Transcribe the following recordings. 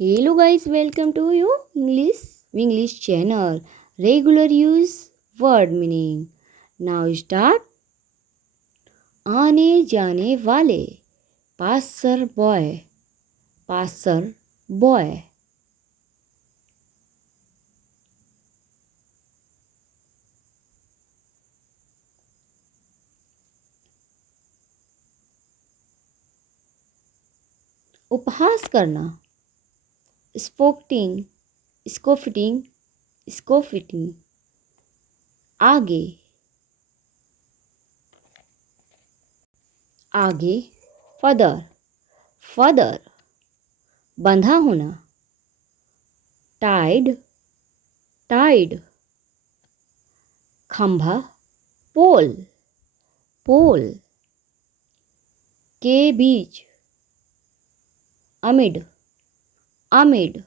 Hello guys, welcome to your English channel. Regular use word meaning. Now start. आने जाने वाले. Passer boy. Passer boy. उपहास करना. स्पोकटिंग. स्कोफिटिंग. स्कोफिटिंग. आगे. आगे. फदर. फदर. बंधा होना. टाइड. टाइड. खंभा. पोल. पोल. के बीच. अमिड. अमिड.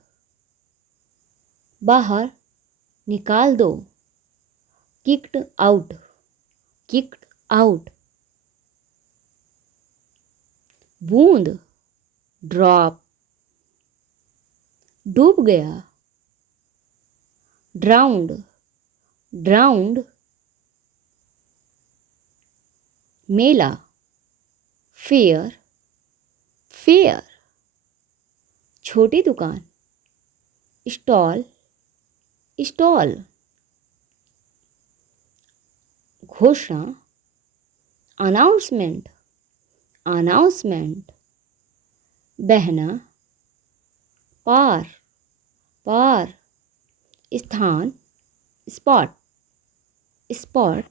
बाहर. निकाल दो. Kicked out. Kicked out. बूंद. ड्रॉप. डूब गया. ड्राउंड. ड्राउंड. मेला. फेयर. फेयर. छोटी दुकान. स्टॉल. स्टॉल. घोषणा. अनाउंसमेंट. अनाउंसमेंट. बहना. पार. पार. स्थान. स्पॉट. स्पॉट.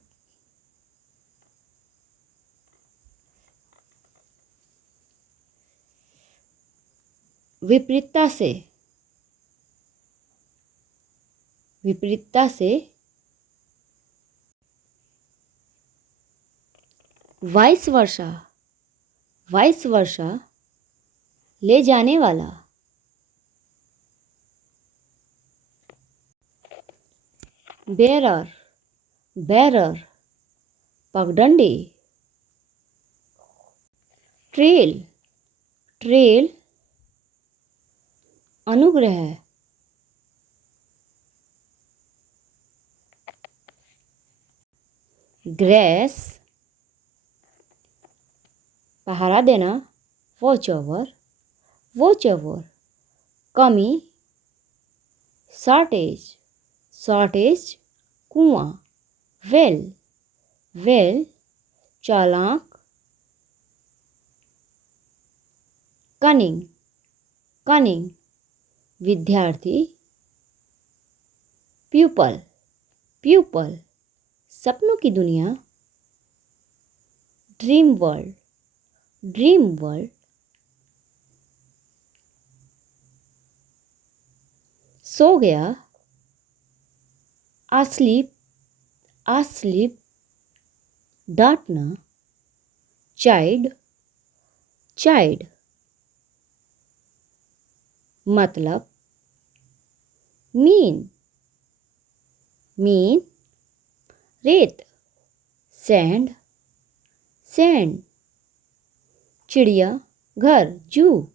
विपरीतता से. विपरीतता से. Vice versa. Vice versa. ले जाने वाला. बेरर. बेरर. पगडंडी. ट्रेल. ट्रेल. अनुग्रह. ग्रेस. पहरा देना. Watch over. Watch over. कमी. शॉर्टेज. शॉर्टेज. कुआं. वेल. वेल. चालाक. कनिंग. कनिंग. विद्यार्थी. प्यूपल. प्यूपल. सपनों की दुनिया. Dream world. Dream world. सो गया. asleep. asleep. डांटना. चाइल्ड. चाइल्ड. मतलब. मीन. मीन. रेत. सैंड. सैंड. चिड़िया घर. जू.